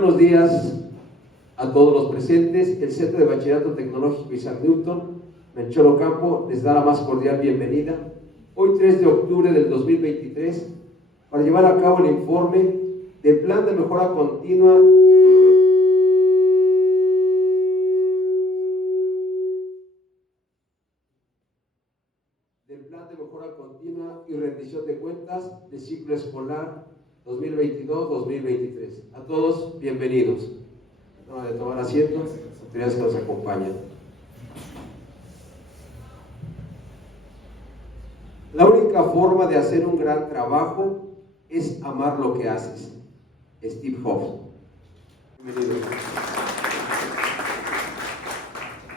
Buenos días a todos los presentes. El Centro de Bachillerato Tecnológico Isaac Newton, Melchor Ocampo, les da la más cordial bienvenida. Hoy 3 de octubre del 2023, para llevar a cabo el informe del Plan de Mejora Continua y rendición de cuentas del ciclo escolar 2022-2023. A todos, bienvenidos. No, de tomar asiento, las autoridades que nos acompañan. La única forma de hacer un gran trabajo es amar lo que haces. Steve Jobs. Bienvenidos.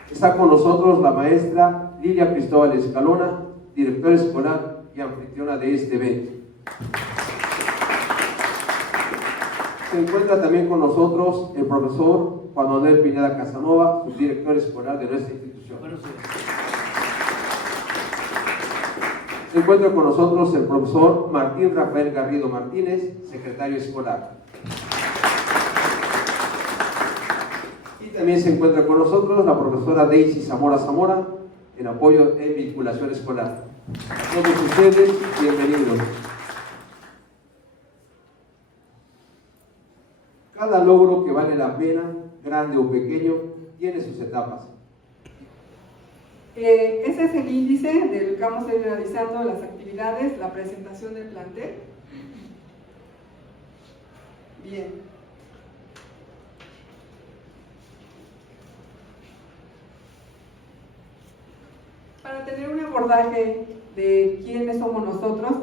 Está con nosotros la maestra Lilia Cristóbal Escalona, directora escolar y anfitriona de este evento. Se encuentra también con nosotros el profesor Juan Manuel Pineda Casanova, subdirector escolar de nuestra institución. Se encuentra con nosotros el profesor Martín Rafael Garrido Martínez, secretario escolar. Y también se encuentra con nosotros la profesora Daisy Zamora Zamora, en apoyo en vinculación escolar. Todos ustedes, bienvenidos. Cada logro que vale la pena, grande o pequeño, tiene sus etapas. Ese es el índice del que vamos a ir realizando las actividades, la presentación del plantel. Bien. Para tener un abordaje de quiénes somos nosotros,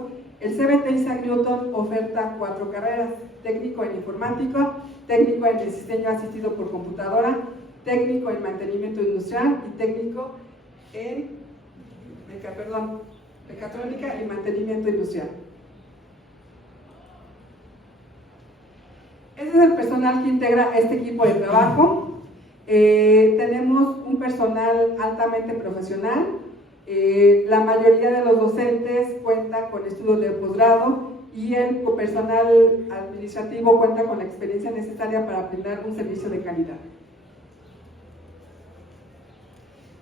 el CBT Isaac Newton oferta 4 carreras: técnico en informática, técnico en diseño asistido por computadora, técnico en mantenimiento industrial y técnico en mecatrónica y mantenimiento industrial. Ese es el personal que integra este equipo de trabajo. Tenemos un personal altamente profesional. La mayoría de los docentes cuenta con estudios de posgrado y el personal administrativo cuenta con la experiencia necesaria para brindar un servicio de calidad.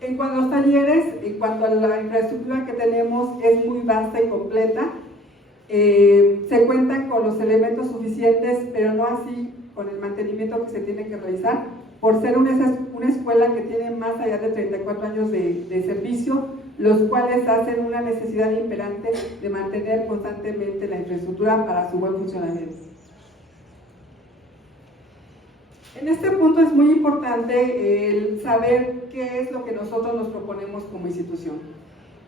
En cuanto a los talleres, en cuanto a la infraestructura que tenemos, es muy vasta y completa. Se cuentan con los elementos suficientes, pero no así con el mantenimiento que se tiene que realizar, por ser una escuela que tiene más allá de 34 años de servicio, los cuales hacen una necesidad imperante de mantener constantemente la infraestructura para su buen funcionamiento. En este punto es muy importante el saber qué es lo que nosotros nos proponemos como institución.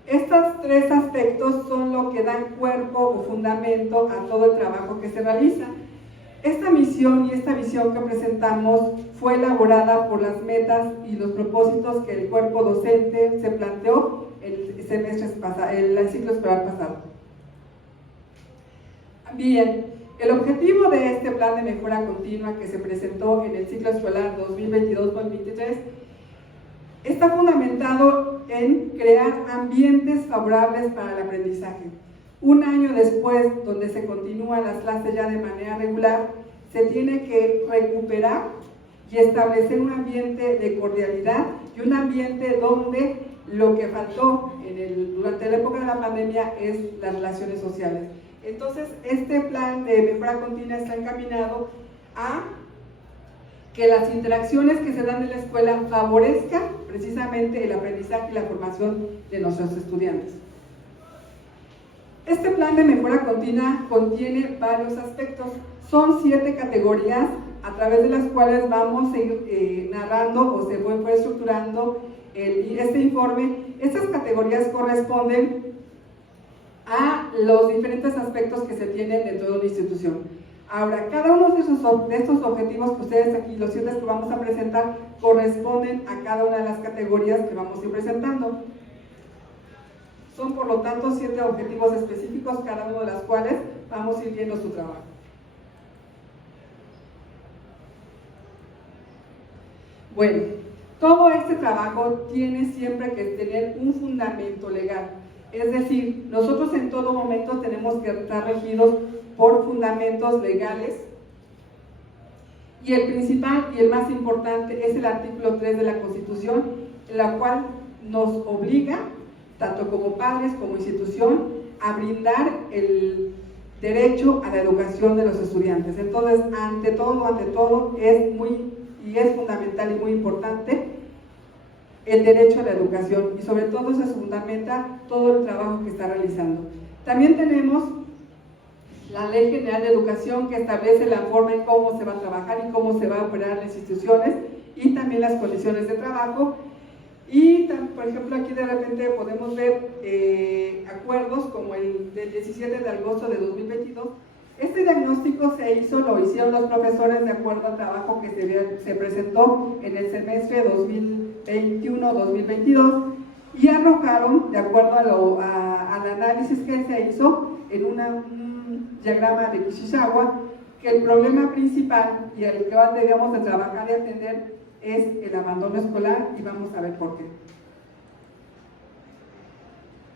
Estos 3 aspectos son lo que dan cuerpo o fundamento a todo el trabajo que se realiza. Esta misión y esta visión que presentamos fue elaborada por las metas y los propósitos que el cuerpo docente se planteó el ciclo escolar pasado. Bien, el objetivo de este plan de mejora continua que se presentó en el ciclo escolar 2022-2023 está fundamentado en crear ambientes favorables para el aprendizaje. Un año después, donde se continúan las clases ya de manera regular, se tiene que recuperar y establecer un ambiente de cordialidad y un ambiente donde lo que faltó durante la época de la pandemia es las relaciones sociales. Entonces, este plan de mejora continua está encaminado a que las interacciones que se dan en la escuela favorezcan precisamente el aprendizaje y la formación de nuestros estudiantes. Este plan de mejora continua contiene varios aspectos. Son 7 categorías a través de las cuales vamos a ir narrando o se fue estructurando este informe. Estas categorías corresponden a los diferentes aspectos que se tienen dentro de una institución. Ahora, cada uno de estos objetivos que ustedes aquí, los 7 que vamos a presentar, corresponden a cada una de las categorías que vamos a ir presentando. Son, por lo tanto, 7 objetivos específicos, cada uno de los cuales vamos a ir viendo su trabajo. Bueno, todo este trabajo tiene siempre que tener un fundamento legal. Es decir, nosotros en todo momento tenemos que estar regidos por fundamentos legales Y el principal y el más importante es el artículo 3 de la Constitución, en la cual nos obliga, tanto como padres como institución, a brindar el derecho a la educación de los estudiantes. Entonces, ante todo, es fundamental y muy importante el derecho a la educación, y sobre todo se fundamenta todo el trabajo que está realizando. También tenemos la Ley General de Educación, que establece la forma en cómo se va a trabajar y cómo se va a operar las instituciones, y también las condiciones de trabajo. Y, por ejemplo, aquí de repente podemos ver acuerdos como el del 17 de agosto de 2022. Este diagnóstico lo hicieron los profesores de acuerdo al trabajo que se presentó en el semestre 2021-2022, y arrojaron, de acuerdo al análisis que se hizo en un diagrama de Kishizawa, que el problema principal y el que debemos de trabajar y atender es el abandono escolar, y vamos a ver por qué.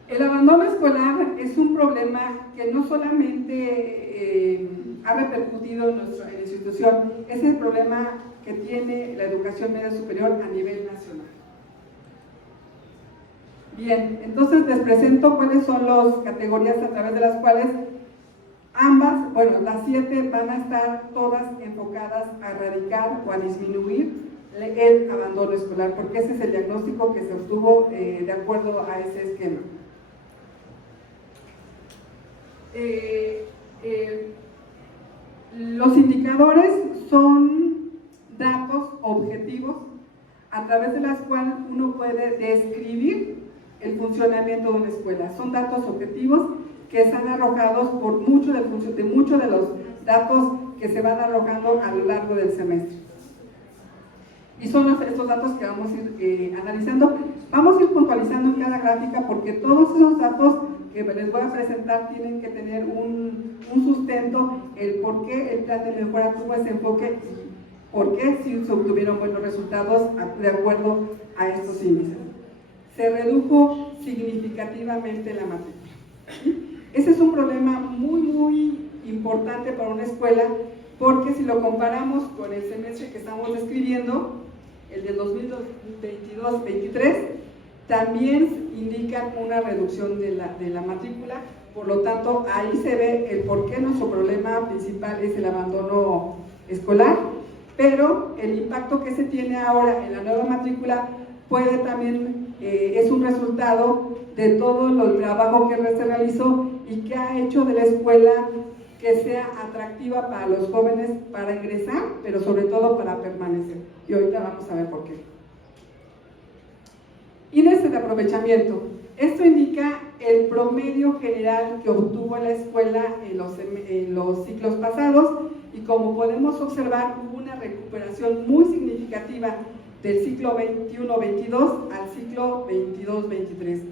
El abandono escolar es un problema que no solamente ha repercutido en nuestra institución, es el problema que tiene la educación media superior a nivel nacional. Bien, entonces les presento cuáles son las categorías a través de las cuales las 7 van a estar todas enfocadas a erradicar o a disminuir el abandono escolar, porque ese es el diagnóstico que se obtuvo de acuerdo a ese esquema. Los indicadores son datos objetivos a través de las cuales uno puede describir el funcionamiento de una escuela. Son datos objetivos que están arrojados por muchos de los datos que se van arrojando a lo largo del semestre. Y son estos datos que vamos a ir analizando. Vamos a ir puntualizando en cada gráfica, porque todos esos datos que les voy a presentar tienen que tener un sustento, el por qué el plan de mejora tuvo ese enfoque y por qué sí se obtuvieron buenos resultados de acuerdo a estos índices. Se redujo significativamente la matrícula. Ese es un problema muy importante para una escuela, porque si lo comparamos con el semestre que estamos describiendo, el de 2022-23, también indican una reducción de la matrícula. Por lo tanto, ahí se ve el por qué nuestro problema principal es el abandono escolar, pero el impacto que se tiene ahora en la nueva matrícula puede también, es un resultado de todo el trabajo que se realizó y que ha hecho de la escuela que sea atractiva para los jóvenes para ingresar, pero sobre todo para permanecer. Y ahorita vamos a ver por qué. Índice de aprovechamiento. Esto indica el promedio general que obtuvo la escuela en los ciclos pasados, y como podemos observar, hubo una recuperación muy significativa del ciclo 21-22 al ciclo 22-23.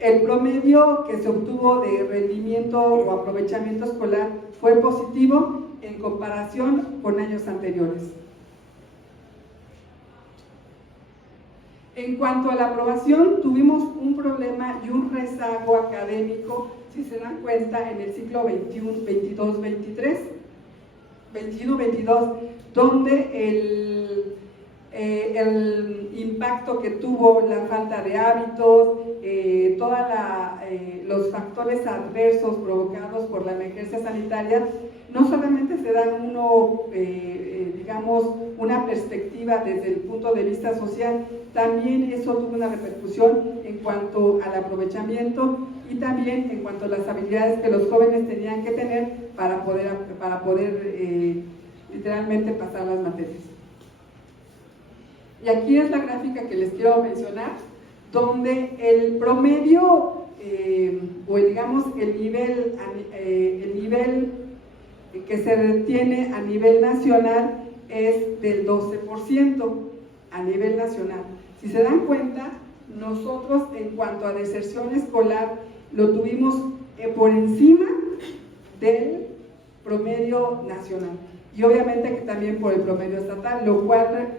El promedio que se obtuvo de rendimiento o aprovechamiento escolar fue positivo en comparación con años anteriores. En cuanto a la aprobación, tuvimos un problema y un rezago académico, si se dan cuenta, en el ciclo 21-22-23, 21-22, donde el impacto que tuvo la falta de hábitos, todos los factores adversos provocados por la emergencia sanitaria, no solamente se da una perspectiva desde el punto de vista social, también eso tuvo una repercusión en cuanto al aprovechamiento y también en cuanto a las habilidades que los jóvenes tenían que tener para poder literalmente pasar las materias. Y aquí es la gráfica que les quiero mencionar, donde el promedio, el nivel que se tiene a nivel nacional es del 12% a nivel nacional. Si se dan cuenta, nosotros en cuanto a deserción escolar lo tuvimos por encima del promedio nacional, y obviamente que también por el promedio estatal, lo cual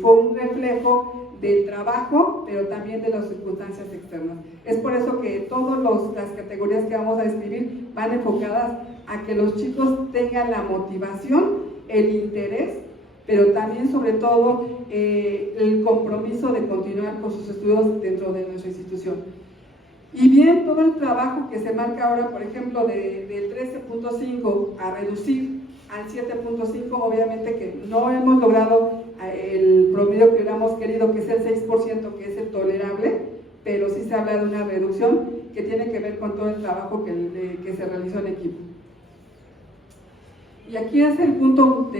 fue un reflejo del trabajo, pero también de las circunstancias externas. Es por eso que todas las categorías que vamos a describir van enfocadas a que los chicos tengan la motivación el interés, pero también sobre todo el compromiso de continuar con sus estudios dentro de nuestra institución. Y bien, todo el trabajo que se marca ahora, por ejemplo, del 13.5 a reducir al 7.5, obviamente que no hemos logrado el promedio que hubiéramos querido, que es el 6%, que es el tolerable, pero sí se habla de una reducción que tiene que ver con todo el trabajo que se realizó en equipo. Y aquí es el punto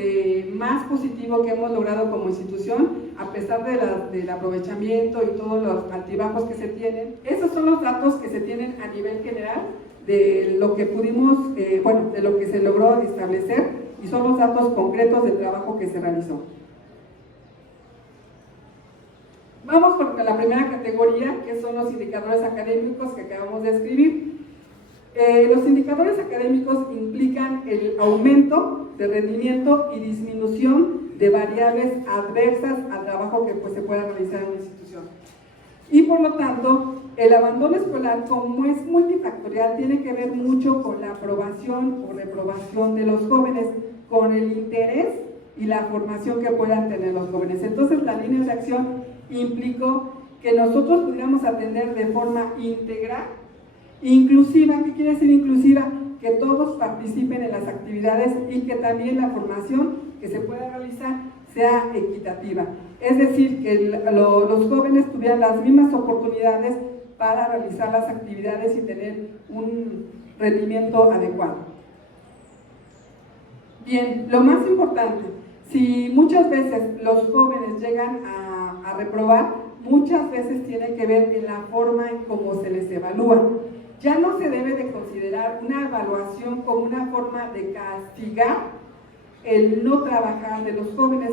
más positivo que hemos logrado como institución, a pesar del aprovechamiento y todos los altibajos que se tienen. Esos son los datos que se tienen a nivel general de lo que pudimos, de lo que se logró establecer, y son los datos concretos del trabajo que se realizó. Vamos con la primera categoría, que son los indicadores académicos que acabamos de escribir. Los indicadores académicos implican el aumento de rendimiento y disminución de variables adversas al trabajo que se pueda realizar en una institución. Y por lo tanto, el abandono escolar, como es multifactorial, tiene que ver mucho con la aprobación o reprobación de los jóvenes, con el interés y la formación que puedan tener los jóvenes. Entonces, la línea de acción implicó que nosotros pudiéramos atender de forma integral, inclusiva. ¿Qué quiere decir inclusiva? Que todos participen en las actividades y que también la formación que se pueda realizar sea equitativa. Es decir, que los jóvenes tuvieran las mismas oportunidades para realizar las actividades y tener un rendimiento adecuado. Bien, lo más importante, si muchas veces los jóvenes llegan a reprobar, muchas veces tiene que ver en la forma en cómo se les evalúa. Ya no se debe de considerar una evaluación como una forma de castigar el no trabajar de los jóvenes.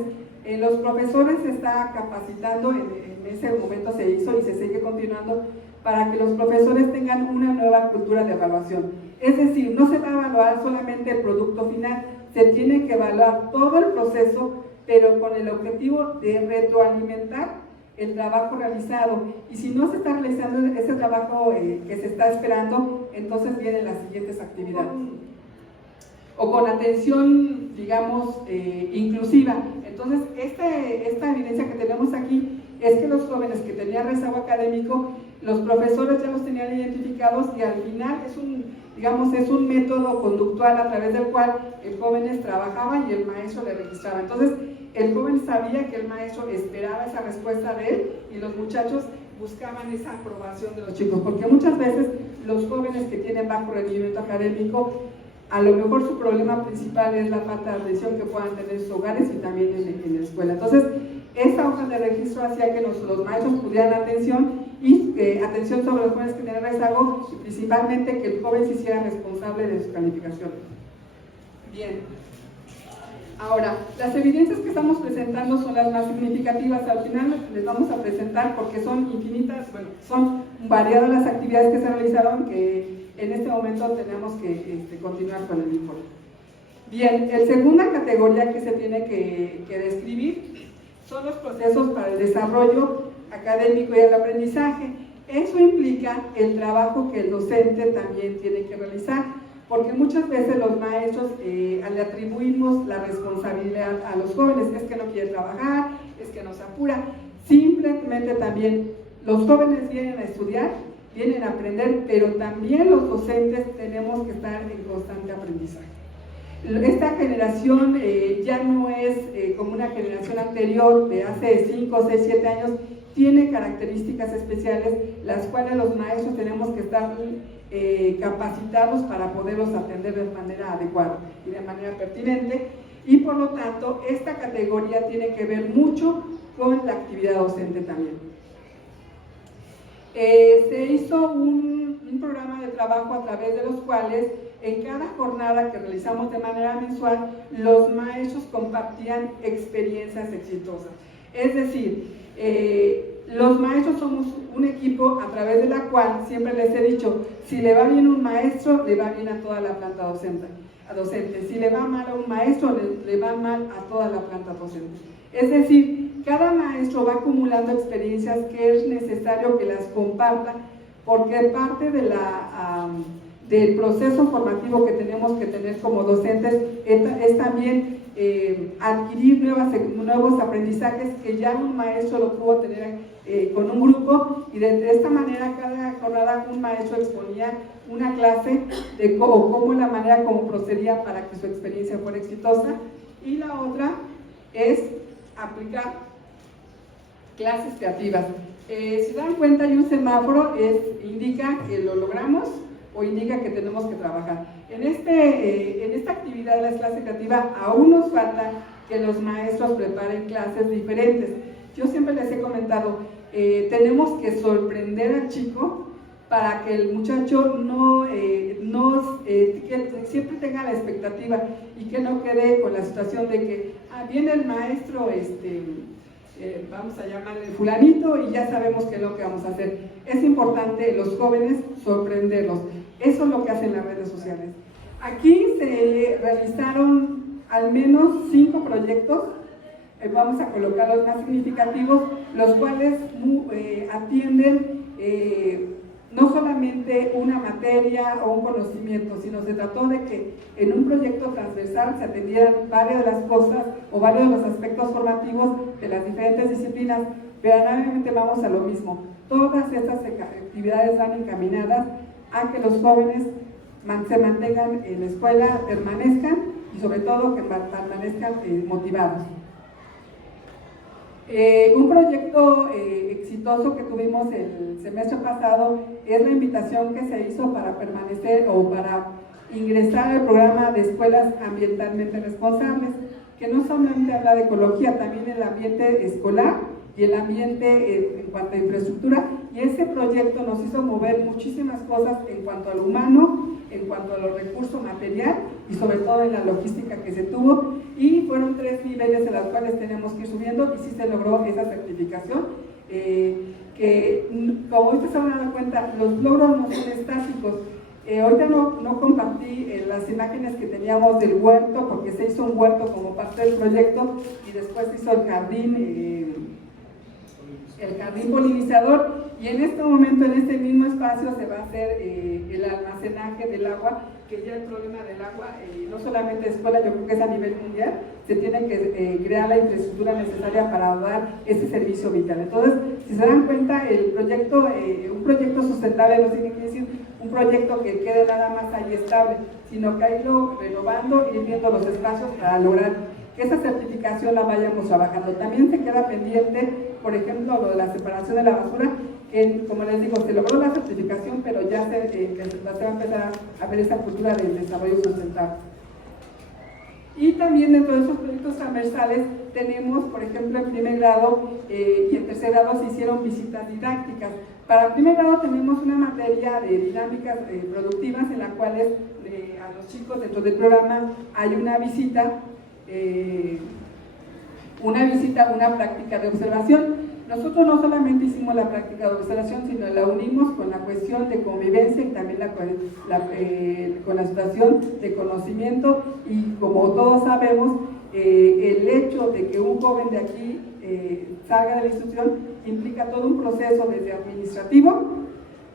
Los profesores se está capacitando, en ese momento se hizo y se sigue continuando, para que los profesores tengan una nueva cultura de evaluación. Es decir, no se va a evaluar solamente el producto final, se tiene que evaluar todo el proceso, pero con el objetivo de retroalimentar el trabajo realizado, y si no se está realizando ese trabajo que se está esperando, entonces vienen las siguientes actividades. O con atención, digamos, inclusiva. Entonces, esta evidencia que tenemos aquí es que los jóvenes que tenían rezago académico, los profesores ya los tenían identificados, y al final es un método conductual a través del cual el jóvenes trabajaba y el maestro le registraba. Entonces, el joven sabía que el maestro esperaba esa respuesta de él, y los muchachos buscaban esa aprobación de los chicos, porque muchas veces los jóvenes que tienen bajo rendimiento académico, a lo mejor su problema principal es la falta de atención que puedan tener en sus hogares y también en la escuela. Entonces, esa hoja de registro hacía que los maestros pudieran atención sobre los jóvenes que tenían rezago, y principalmente que el joven se hiciera responsable de sus calificaciones. Bien. Ahora, las evidencias que estamos presentando son las más significativas. Al final les vamos a presentar, porque son infinitas, son variadas las actividades que se realizaron, que en este momento tenemos que continuar con el informe. Bien, la segunda categoría que se tiene que describir son los procesos para el desarrollo académico y el aprendizaje. Eso implica el trabajo que el docente también tiene que realizar, porque muchas veces los maestros le atribuimos la responsabilidad a los jóvenes, es que no quiere trabajar, es que nos apura. Simplemente también los jóvenes vienen a estudiar, vienen a aprender, pero también los docentes tenemos que estar en constante aprendizaje. Esta generación ya no es como una generación anterior de hace 5, 6, 7 años, tiene características especiales, las cuales los maestros tenemos que estar capacitados para poderlos atender de manera adecuada y de manera pertinente, y por lo tanto esta categoría tiene que ver mucho con la actividad docente también. Se hizo un programa de trabajo a través de los cuales en cada jornada que realizamos de manera mensual, los maestros compartían experiencias exitosas. Es decir, los maestros somos un equipo a través de la cual, siempre les he dicho, si le va bien un maestro, le va bien a toda la planta docente. Si le va mal a un maestro, le va mal a toda la planta docente. Es decir, cada maestro va acumulando experiencias que es necesario que las comparta, porque parte del proceso formativo que tenemos que tener como docentes es también adquirir nuevos aprendizajes que ya un maestro lo pudo tener con un grupo, y de esta manera cada jornada un maestro exponía una clase de cómo la manera como procedía para que su experiencia fuera exitosa. Y la otra es aplicar clases creativas. Si dan cuenta, hay un semáforo, indica que lo logramos o indica que tenemos que trabajar. En esta actividad de la clase creativa aún nos falta que los maestros preparen clases diferentes. Yo siempre les he comentado, tenemos que sorprender al chico para que el muchacho que siempre tenga la expectativa y que no quede con la situación de que viene el maestro, vamos a llamarle fulanito, y ya sabemos qué es lo que vamos a hacer. Es importante los jóvenes sorprenderlos. Eso es lo que hacen las redes sociales. Aquí se realizaron al menos 5 proyectos, vamos a colocar los más significativos, los cuales atienden no solamente una materia o un conocimiento, sino se trató de que en un proyecto transversal se atendieran varias de las cosas o varios de los aspectos formativos de las diferentes disciplinas, pero nuevamente vamos a lo mismo. Todas estas actividades van encaminadas a que los jóvenes se mantengan en la escuela, permanezcan y sobre todo que permanezcan motivados. Un proyecto exitoso que tuvimos el semestre pasado es la invitación que se hizo para permanecer o para ingresar al programa de escuelas ambientalmente responsables, que no solamente habla de ecología, también el ambiente escolar y el ambiente en cuanto a infraestructura, y ese proyecto nos hizo mover muchísimas cosas en cuanto a lo humano, en cuanto a los recursos material y sobre todo en la logística que se tuvo, y fueron 3 niveles en los cuales tenemos que ir subiendo, y sí se logró esa certificación, que como ustedes se van a dar cuenta, los logros no son estáticos. Ahorita no compartí las imágenes que teníamos del huerto, porque se hizo un huerto como parte del proyecto y después se hizo el jardín polinizador, y en este momento en este mismo espacio se va a hacer el almacenaje del agua, que ya el problema del agua, no solamente de escuela, yo creo que es a nivel mundial, se tiene que crear la infraestructura necesaria para dar ese servicio vital. Entonces, si se dan cuenta, el proyecto, un proyecto sustentable no tiene que decir un proyecto que quede nada más ahí estable, sino que irlo renovando y viendo los espacios para lograr que esa certificación la vayamos trabajando. También se queda pendiente, por ejemplo, lo de la separación de la basura, que como les digo, se logró la certificación, pero ya se va a empezar a ver esa cultura del desarrollo sustentable. Y también dentro de esos proyectos transversales tenemos, por ejemplo, en primer grado y en tercer grado se hicieron visitas didácticas. Para primer grado tenemos una materia de dinámicas productivas en la cual a los chicos dentro del programa hay una visita, una práctica de observación. Nosotros no solamente hicimos la práctica de observación, sino la unimos con la cuestión de convivencia y también con la situación de conocimiento, y como todos sabemos, el hecho de que un joven de aquí salga de la institución implica todo un proceso desde administrativo,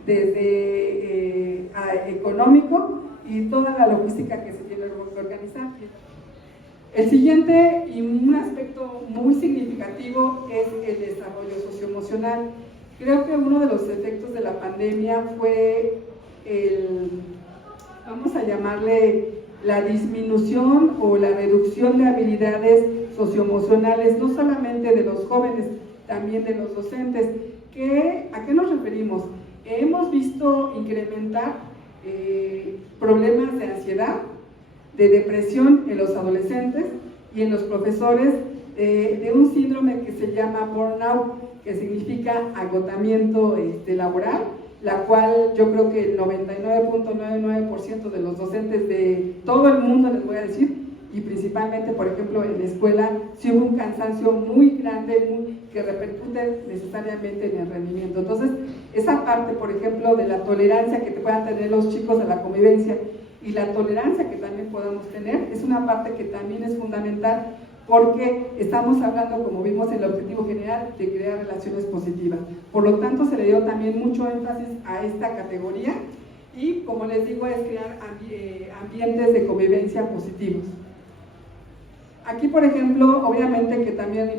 desde económico y toda la logística que se tiene que organizar. El siguiente y un aspecto muy significativo es el desarrollo socioemocional. Creo que uno de los efectos de la pandemia fue vamos a llamarle la disminución o la reducción de habilidades socioemocionales, no solamente de los jóvenes, también de los docentes. ¿A qué nos referimos? Hemos visto incrementar problemas de ansiedad, de depresión en los adolescentes y en los profesores, de un síndrome que se llama burnout, que significa agotamiento laboral, la cual yo creo que el 99.99% de los docentes de todo el mundo, les voy a decir, y principalmente, por ejemplo, en la escuela, sí hubo un cansancio muy grande que repercute necesariamente en el rendimiento. Entonces, esa parte, por ejemplo, de la tolerancia que puedan tener los chicos a la convivencia y la tolerancia que también podamos tener, es una parte que también es fundamental, porque estamos hablando, como vimos en el objetivo general, de crear relaciones positivas. Por lo tanto, se le dio también mucho énfasis a esta categoría y, como les digo, es crear ambientes de convivencia positivos. Aquí, por ejemplo, obviamente que también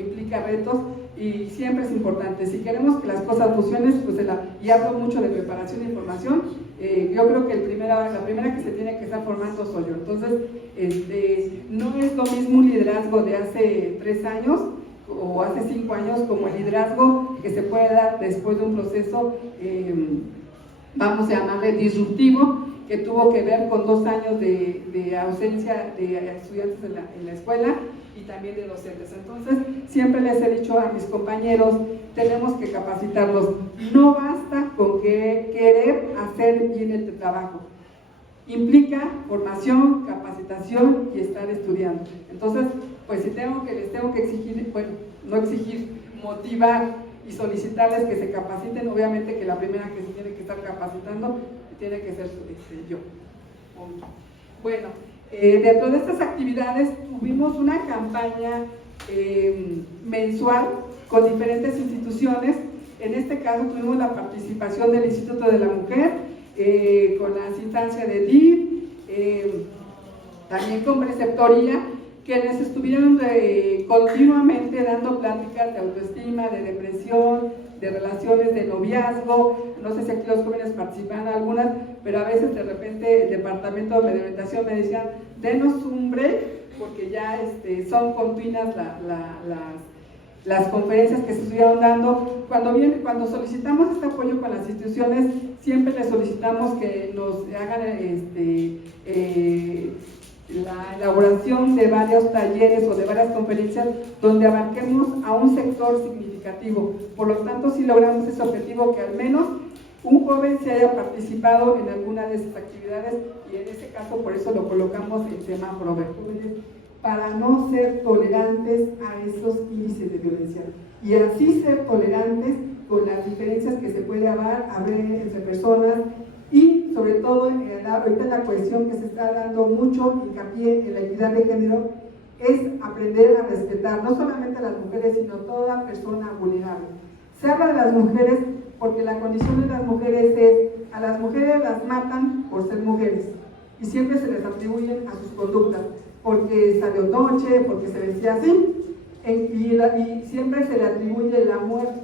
implica retos y siempre es importante. Si queremos que las cosas funcionen, pues y hablo mucho de preparación de información, yo creo que la primera que se tiene que estar formando soy yo. Entonces, no es lo mismo un liderazgo de hace 3 años o hace 5 años como el liderazgo que se puede dar después de un proceso, vamos a llamarle disruptivo, que tuvo que ver con 2 años de ausencia de estudiantes en la escuela y también de docentes. Entonces, siempre les he dicho a mis compañeros, tenemos que capacitarlos. No basta con querer hacer bien el trabajo. Implica formación, capacitación y estar estudiando. Entonces, pues si les tengo que exigir, bueno, no exigir, motivar y solicitarles que se capaciten, obviamente que la primera que se tiene que estar capacitando tiene que ser yo. Bueno, dentro de estas actividades tuvimos una campaña mensual con diferentes instituciones. En este caso tuvimos la participación del Instituto de la Mujer, con las instancias de DIF, también con preceptoría, quienes estuvieron continuamente dando pláticas de autoestima, de depresión, de relaciones de noviazgo. No sé si aquí los jóvenes participan algunas, pero a veces de repente el departamento de orientación me decían, denos un break, porque ya son continuas las conferencias que se estuvieron dando. Cuando solicitamos este apoyo con las instituciones, siempre les solicitamos que nos hagan la elaboración de varios talleres o de varias conferencias donde abarquemos a un sector significativo. Por lo tanto, si logramos ese objetivo, que al menos un joven se haya participado en alguna de esas actividades, y en ese caso por eso lo colocamos en semáforo de jóvenes, para no ser tolerantes a esos índices de violencia y así ser tolerantes con las diferencias que se puede haber entre personas. Y sobre todo, ahorita la cuestión que se está dando mucho hincapié en la equidad de género es aprender a respetar no solamente a las mujeres, sino a toda persona vulnerable. Se habla de las mujeres porque la condición de las mujeres es, a las mujeres las matan por ser mujeres y siempre se les atribuyen a sus conductas, porque salió noche, porque se vestía así, y siempre se le atribuye la muerte,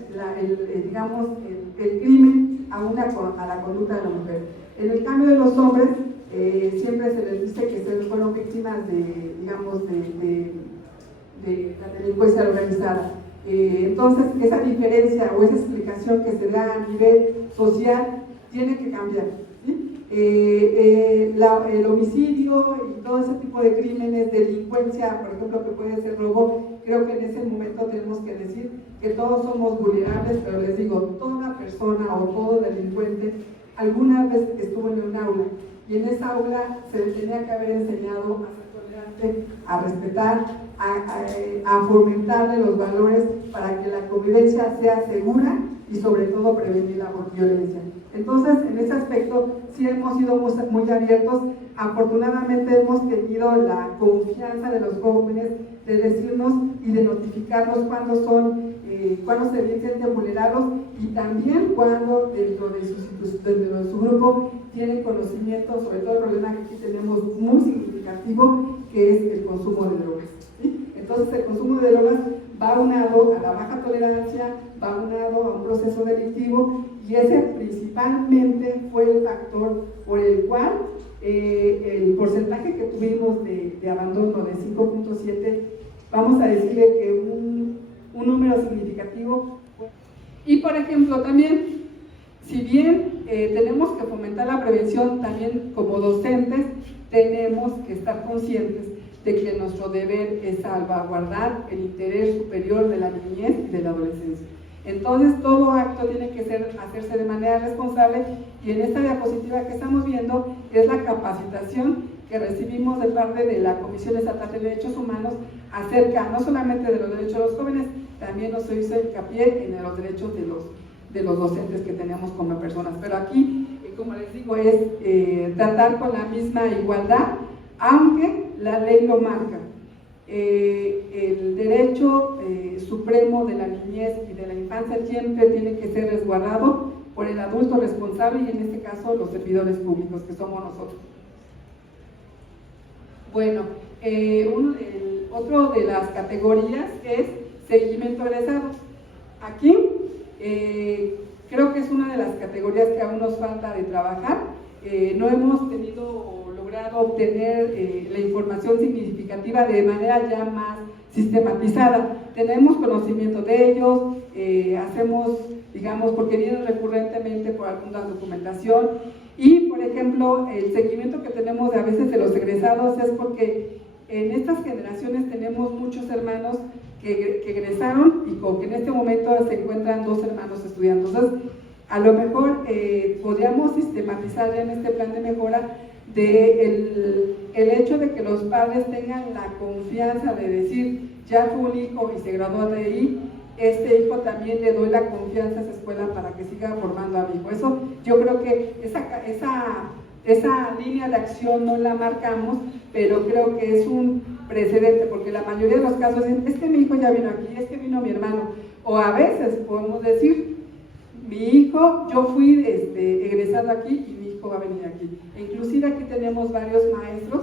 el crimen a la conducta de la mujer. En el cambio de los hombres, siempre se les dice que fueron víctimas de la delincuencia organizada. Entonces, esa diferencia o esa explicación que se da a nivel social tiene que cambiar, ¿sí? El homicidio y todo ese tipo de crímenes, delincuencia, por ejemplo, que puede ser robo, creo que en ese momento tenemos que decir que todos somos vulnerables, pero les digo, toda persona o todo delincuente alguna vez estuvo en un aula, y en esa aula se le tenía que haber enseñado a ser tolerante, a respetar, a fomentarle los valores para que la convivencia sea segura y sobre todo prevenir la violencia. Entonces, en ese aspecto sí hemos sido muy abiertos. Afortunadamente hemos tenido la confianza de los jóvenes de decirnos y de notificarnos cuando se sienten vulnerados, y también cuando dentro de su grupo tienen conocimiento sobre todo el problema que aquí tenemos muy significativo, que es el consumo de drogas, ¿sí? Entonces, el consumo de drogas va unado a la baja tolerancia, va unado a un proceso delictivo, y ese principalmente fue el factor por el cual el porcentaje que tuvimos de abandono de 5.7, vamos a decirle que un número significativo. Y por ejemplo, también, si bien tenemos que fomentar la prevención, también como docentes tenemos que estar conscientes de que nuestro deber es salvaguardar el interés superior de la niñez y de la adolescencia. Entonces, todo acto tiene que hacerse de manera responsable, y en esta diapositiva que estamos viendo es la capacitación que recibimos de parte de la Comisión Estatal de Derechos Humanos acerca no solamente de los derechos de los jóvenes, también nos hizo hincapié en los derechos de los docentes que tenemos como personas. Pero aquí, como les digo, es tratar con la misma igualdad, aunque la ley lo marca. El derecho supremo de la niñez y de la infancia siempre tiene que ser resguardado por el adulto responsable, y en este caso los servidores públicos, que somos nosotros. Bueno, otro de las categorías es seguimiento egresados. Aquí creo que es una de las categorías que aún nos falta de trabajar. No hemos logrado obtener la información significativa de manera ya más sistematizada. Tenemos conocimiento de ellos, hacemos, digamos, porque vienen recurrentemente por alguna documentación, y por ejemplo el seguimiento que tenemos a veces de los egresados es porque en estas generaciones tenemos muchos hermanos que egresaron y como que en este momento se encuentran 2 hermanos estudiando. Entonces, a lo mejor podríamos sistematizar en este plan de mejora el hecho de que los padres tengan la confianza de decir, ya fue un hijo y se graduó de ahí, este hijo también le doy la confianza a esa escuela para que siga formando a mi hijo. Eso, yo creo que esa línea de acción no la marcamos, pero creo que es un precedente, porque la mayoría de los casos es que mi hijo ya vino aquí, es que vino mi hermano, o a veces podemos decir, mi hijo, yo fui egresado aquí y mi hijo va a venir aquí. E inclusive aquí tenemos varios maestros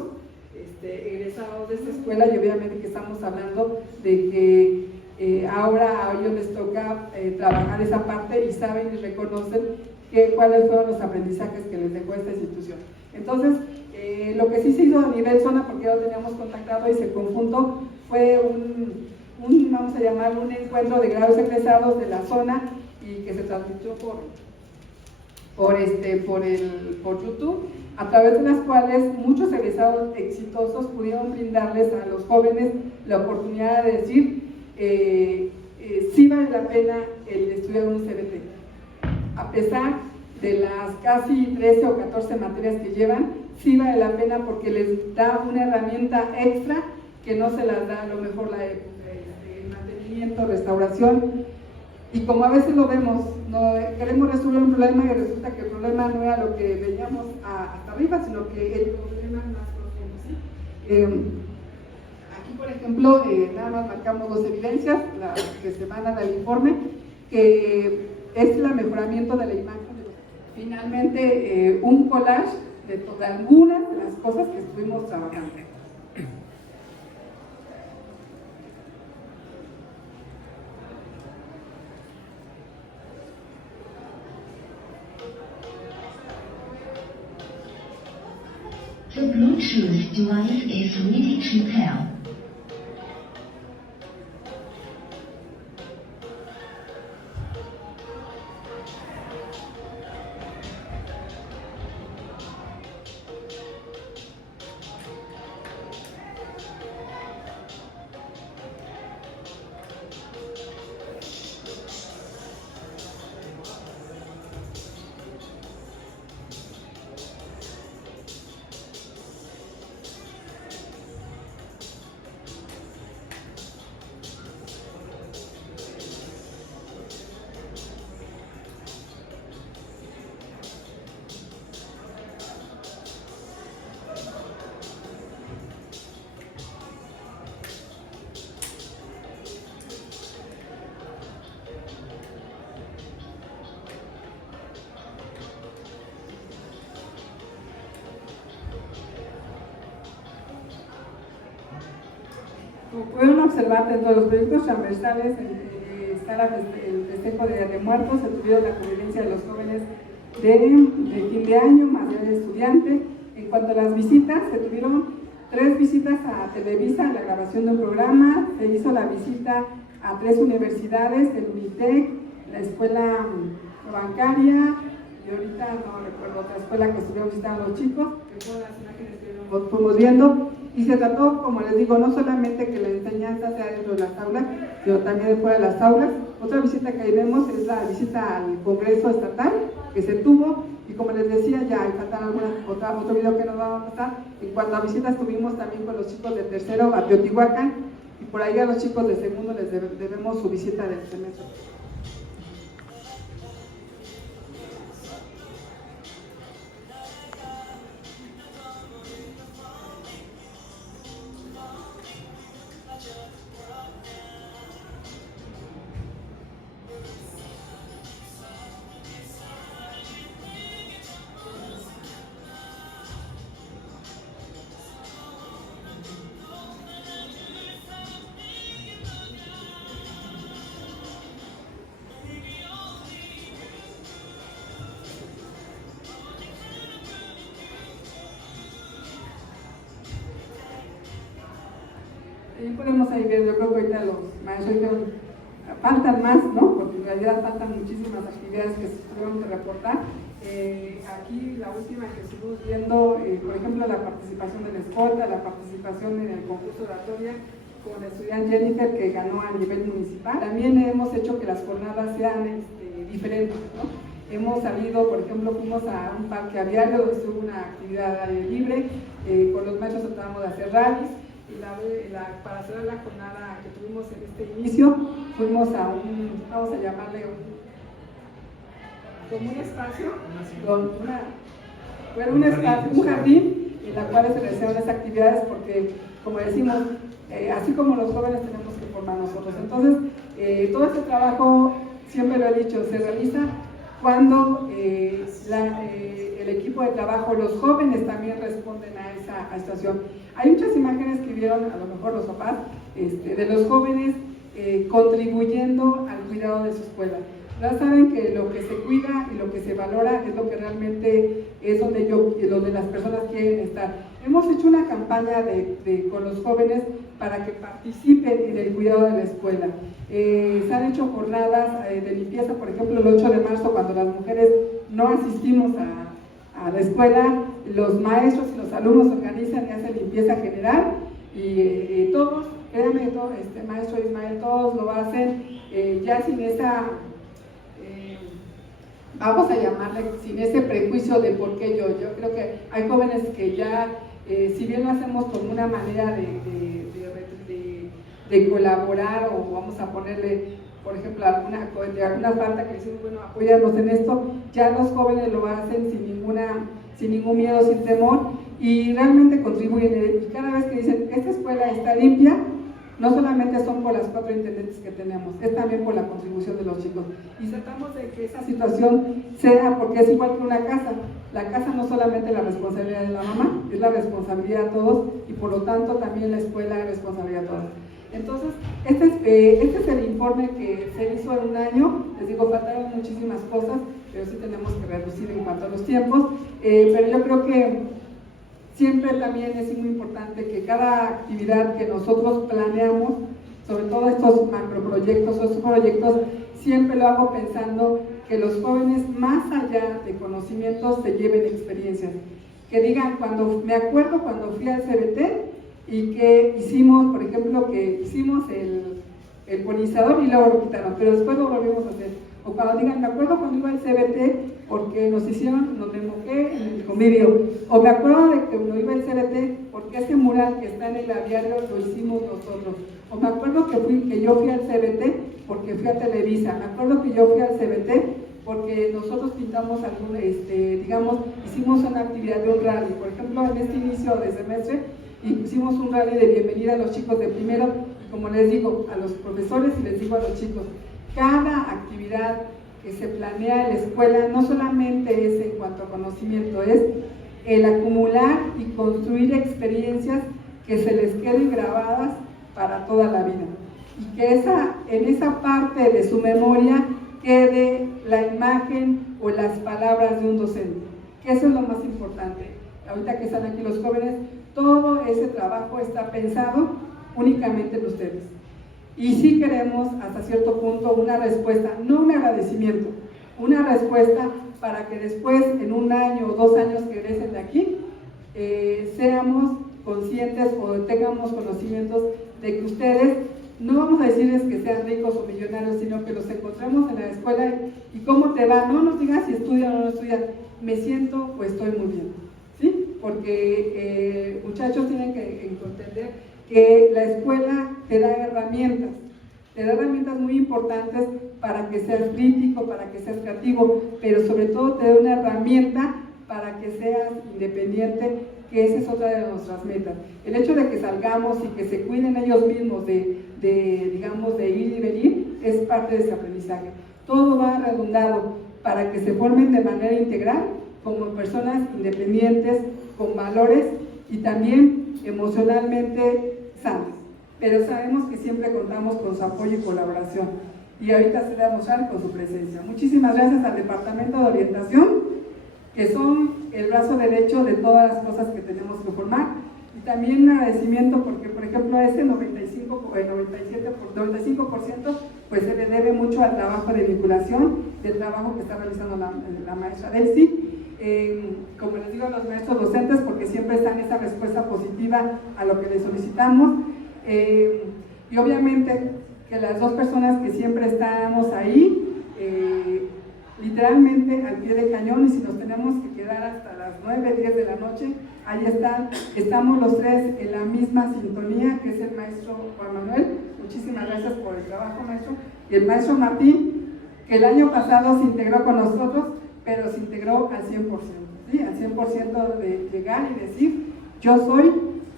egresados de esta escuela, y obviamente que estamos hablando de que ahora a ellos les toca trabajar esa parte y saben y reconocen cuáles fueron los aprendizajes que les dejó esta institución. Entonces, lo que sí se hizo a nivel zona, porque ya lo teníamos contactado y se conjuntó, fue vamos a llamar un encuentro de grados egresados de la zona, y que se transmitió por YouTube, a través de las cuales muchos egresados exitosos pudieron brindarles a los jóvenes la oportunidad de decir sí vale la pena el estudiar un CBT, a pesar de las casi 13 o 14 materias que llevan, sí vale la pena porque les da una herramienta extra que no se las da a lo mejor el mantenimiento, restauración. Y como a veces lo vemos, queremos resolver un problema y resulta que el problema no era lo que veíamos hasta arriba, sino que el problema más profundo, ¿sí? Aquí, por ejemplo, nada más marcamos 2 evidencias, las que se mandan al informe, que es el mejoramiento de la imagen. Finalmente, un collage de algunas de las cosas que estuvimos trabajando. The Bluetooth device is ready to pair. Como pudieron observar, dentro de los proyectos transversales está el festejo de Día de Muertos, se tuvieron la convivencia de los jóvenes de fin de año, más de estudiante. En cuanto a las visitas, se tuvieron 3 visitas a Televisa, la grabación de un programa, se hizo la visita a 3 universidades, el UNITEC, la escuela bancaria, y ahorita no recuerdo otra escuela que estuvieron visitando los chicos, que fueron las imágenes que fuimos viendo. Y se trató, como les digo, no solamente que la enseñanza sea dentro de las aulas, sino también fuera de las aulas. Otra visita que ahí vemos es la visita al Congreso Estatal que se tuvo, y como les decía, ya faltan otro video que nos va a pasar. En cuanto a visitas, tuvimos también con los chicos de tercero a Teotihuacán, y por ahí a los chicos de segundo les debemos su visita del semestre. También podemos ahí ver, yo creo que ahorita los maestros dijeron, faltan más, ¿no? Porque en realidad faltan muchísimas actividades que se tuvieron que reportar. Aquí la última que estuvimos viendo, por ejemplo, la participación de la escolta, la participación en el concurso de oratoria con la estudiante Jennifer que ganó a nivel municipal. También hemos hecho que las jornadas sean diferentes, ¿no? Hemos salido, por ejemplo, fuimos a un parque aviario donde estuvo una actividad al aire libre, con los maestros tratamos de hacer rallies, y para cerrar la jornada que tuvimos en este inicio, fuimos a vamos a llamarle como un espacio, un jardín en la cual se realizaron las actividades porque, como decimos, así como los jóvenes tenemos que formar nosotros. Entonces, todo este trabajo, siempre lo he dicho, se realiza cuando el equipo de trabajo, los jóvenes también responden a esa situación. Hay muchas imágenes que vieron, a lo mejor los papás, de los jóvenes contribuyendo al cuidado de su escuela. Ya saben que lo que se cuida y lo que se valora es lo que realmente es donde las personas quieren estar. Hemos hecho una campaña con los jóvenes para que participen en el cuidado de la escuela. Se han hecho jornadas de limpieza, por ejemplo, el 8 de marzo, cuando las mujeres no asistimos a la escuela, los maestros y los alumnos organizan y hacen limpieza general y todos, créanme, maestro Ismael, todos lo hacen ya sin esa... vamos a llamarle, sin ese prejuicio de por qué yo creo que hay jóvenes que ya, si bien lo hacemos como una manera de colaborar, o vamos a ponerle, por ejemplo, alguna falta que decimos, bueno, apóyanos en esto, ya los jóvenes lo hacen sin ningún miedo, sin temor, y realmente contribuyen. Y cada vez que dicen, esta escuela está limpia, no solamente son por las 4 intendentes que tenemos, es también por la contribución de los chicos. Y tratamos de que esa situación sea, porque es igual que una casa. La casa no solamente es la responsabilidad de la mamá, es la responsabilidad de todos, y por lo tanto también la escuela es responsabilidad de todos. Entonces, este es el informe que se hizo en un año. Les digo, faltaron muchísimas cosas, pero sí tenemos que reducir en cuanto a los tiempos. Pero yo creo que siempre también es muy importante que cada actividad que nosotros planeamos, sobre todo estos macroproyectos, estos proyectos, siempre lo hago pensando que los jóvenes, más allá de conocimientos, se lleven experiencias. Que digan, me acuerdo cuando fui al CBT y que hicimos, por ejemplo, el polinizador y luego lo quitaron, pero después lo volvimos a hacer. O cuando digan, me acuerdo cuando iba al CBT porque nos me mojé en el convivio. O me acuerdo de que cuando iba al CBT porque ese mural que está en el aviario lo hicimos nosotros. O me acuerdo que yo fui al CBT porque fui a Televisa. Me acuerdo que yo fui al CBT porque nosotros pintamos hicimos una actividad de un rally. Por ejemplo, en este inicio de semestre hicimos un rally de bienvenida a los chicos de primero, como les digo a los profesores y les digo a los chicos, cada actividad que se planea en la escuela no solamente es en cuanto a conocimiento, es el acumular y construir experiencias que se les queden grabadas para toda la vida, y que en esa parte de su memoria quede la imagen o las palabras de un docente, que eso es lo más importante. Ahorita que están aquí los jóvenes, todo ese trabajo está pensado únicamente en ustedes. Y sí queremos hasta cierto punto una respuesta, no un agradecimiento, una respuesta para que después, en 1 año o 2 años que regresen de aquí, seamos conscientes o tengamos conocimientos de que ustedes, no vamos a decirles que sean ricos o millonarios, sino que los encontremos en la escuela y cómo te va, no nos digas si estudian o no estudian, me siento o estoy muy bien, ¿sí? Porque muchachos tienen que entender que la escuela te da herramientas muy importantes para que seas crítico, para que seas creativo, pero sobre todo te da una herramienta para que seas independiente, que esa es otra de nuestras metas. El hecho de que salgamos y que se cuiden ellos mismos de ir y venir, es parte de ese aprendizaje. Todo va redundado para que se formen de manera integral como personas independientes, con valores y también emocionalmente sanas. Pero sabemos que siempre contamos con su apoyo y colaboración. Y ahorita se va a mostrar con su presencia. Muchísimas gracias al Departamento de Orientación, que son el brazo derecho de todas las cosas que tenemos que formar. Y también un agradecimiento porque, por ejemplo, ese 95% 95%, pues se le debe mucho al trabajo de vinculación, del trabajo que está realizando la maestra Delcy. Como les digo a los maestros docentes, porque siempre están esa respuesta positiva a lo que les solicitamos, y obviamente que las dos personas que siempre estamos ahí, literalmente al pie de cañón, y si nos tenemos que quedar hasta las 9, 10 de la noche, ahí estamos los tres en la misma sintonía, que es el maestro Juan Manuel. Muchísimas gracias por el trabajo, maestro. Y el maestro Martín, que el año pasado se integró con nosotros, pero se integró al 100%, ¿sí? Al 100% de llegar y decir, yo soy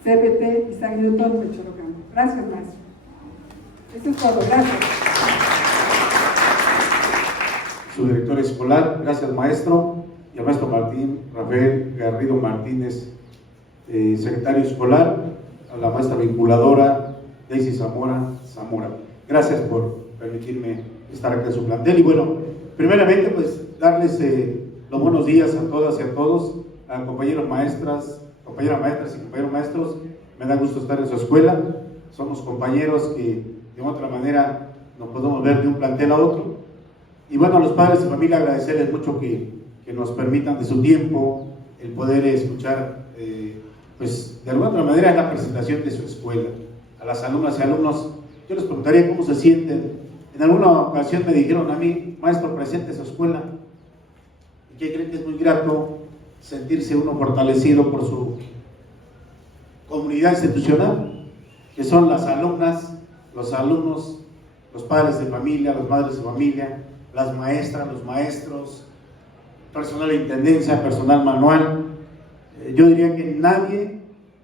CBT Isaac Newton Melchor Ocampo. Gracias, maestro. Eso es todo, gracias. Su director escolar, gracias maestro, y al maestro Martín Rafael Garrido Martínez, secretario escolar, a la maestra vinculadora Daisy Zamora. Gracias por permitirme estar aquí en su plantel. Y bueno, primeramente pues darles los buenos días a todas y a todos, a compañeras maestras y compañeros maestros. Me da gusto estar en su escuela. Somos compañeros que de otra manera nos podemos ver de un plantel a otro. Y bueno, a los padres de familia agradecerles mucho que nos permitan de su tiempo el poder escuchar, pues de alguna otra manera, la presentación de su escuela. A las alumnas y alumnos, yo les preguntaría cómo se sienten. En alguna ocasión me dijeron a mí, maestro, presente su escuela. ¿Y qué creen? Que es muy grato sentirse uno fortalecido por su comunidad institucional, que son las alumnas, los alumnos, los padres de familia, las madres de familia, las maestras, los maestros, personal de intendencia, personal manual. Yo diría que nadie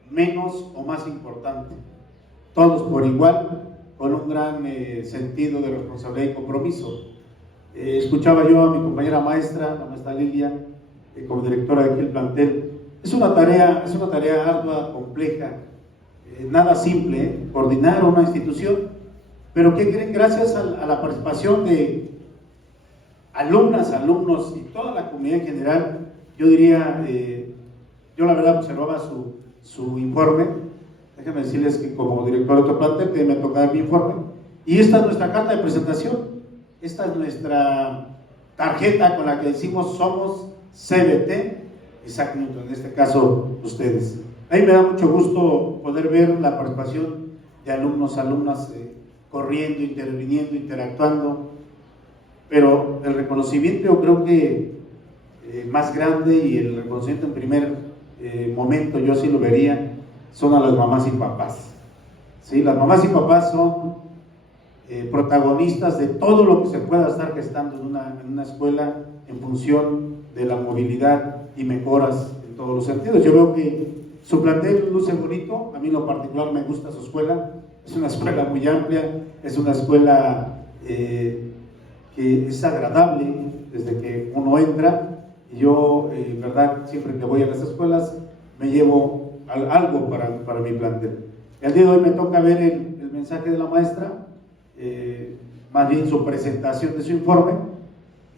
menos o más importante, todos por igual, con un gran sentido de responsabilidad y compromiso. Escuchaba yo a mi compañera maestra, la maestra Lilia, como directora de aquel plantel. Es una tarea ardua, compleja, nada simple, coordinar una institución, pero ¿qué creen? Gracias a la participación de alumnas, alumnos y toda la comunidad en general, yo diría, yo la verdad observaba su informe. Déjenme decirles que como director de otro plantel que me toca dar mi informe, y esta es nuestra carta de presentación, esta es nuestra tarjeta con la que decimos somos CBT Isaac Newton, en este caso ustedes. A mí me da mucho gusto poder ver la participación de alumnos, alumnas corriendo, interviniendo, interactuando, pero el reconocimiento yo creo que más grande, y el reconocimiento en primer momento yo así lo vería, son a las mamás y papás. ¿Sí? Las mamás y papás son protagonistas de todo lo que se pueda estar gestando en una escuela en función de la movilidad y mejoras en todos los sentidos. Yo veo que su plantel luce bonito, a mí en lo particular me gusta su escuela, es una escuela muy amplia, es una escuela que es agradable desde que uno entra, y yo, verdad, siempre que voy a las escuelas me llevo algo para mi plantel. El día de hoy me toca ver el mensaje de la maestra, más bien su presentación de su informe,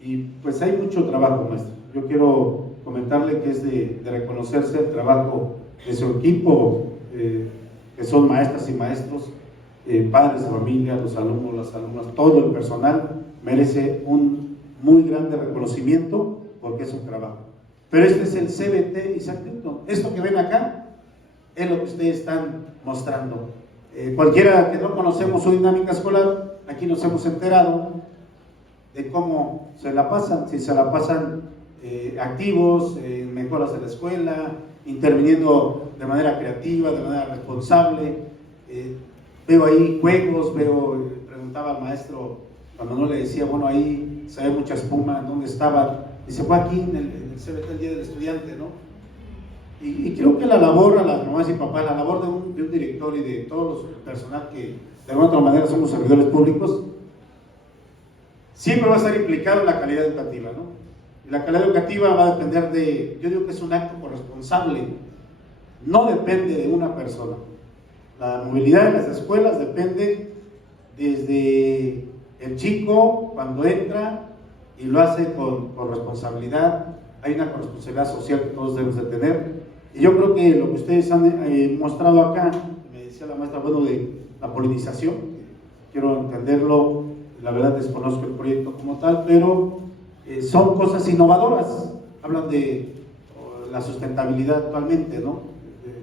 y pues hay mucho trabajo, maestra. Yo quiero comentarle que es de reconocerse el trabajo de su equipo, que son maestras y maestros, padres de familia, los alumnos, las alumnas, todo el personal merece un muy grande reconocimiento porque es un trabajo. Pero este es el CBT Isaac Newton. Esto que ven acá es lo que ustedes están mostrando. Cualquiera que no conocemos su dinámica escolar, aquí nos hemos enterado de cómo se la pasan, si se la pasan activos, mejoras en la escuela, interviniendo de manera creativa, de manera responsable. Veo ahí juegos, preguntaba al maestro cuando no le decía, bueno, ahí se ve mucha espuma, ¿dónde estaba? Dice, fue aquí en el CBT el Día del Estudiante, ¿no? Y creo que la labor a las mamás y papás, la labor de un director y de todo el personal que de alguna otra manera somos servidores públicos, siempre va a estar implicado en la calidad educativa, ¿no? Y la calidad educativa va a depender yo digo que es un acto corresponsable, no depende de una persona. La movilidad en las escuelas depende desde el chico cuando entra y lo hace con responsabilidad. Hay una corresponsabilidad social que todos debemos de tener, y yo creo que lo que ustedes han mostrado acá, me decía la maestra, bueno, de la polinización. Quiero entenderlo, la verdad desconozco el proyecto como tal, pero son cosas innovadoras. Hablan de la sustentabilidad actualmente, ¿no?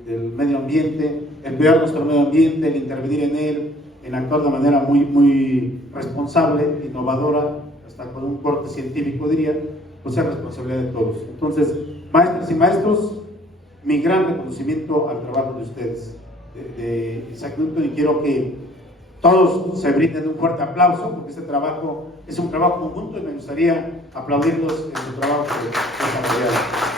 Del medio ambiente, el cuidar nuestro medio ambiente, el intervenir en él, el actuar de manera muy responsable, innovadora, hasta con un corte científico diría, pues es responsabilidad de todos. Entonces, maestras y maestros, mi gran reconocimiento al trabajo de ustedes, de Isaac Newton, y quiero que todos se brinden un fuerte aplauso, porque este trabajo es un trabajo conjunto y me gustaría aplaudirlos en su trabajo desarrollado.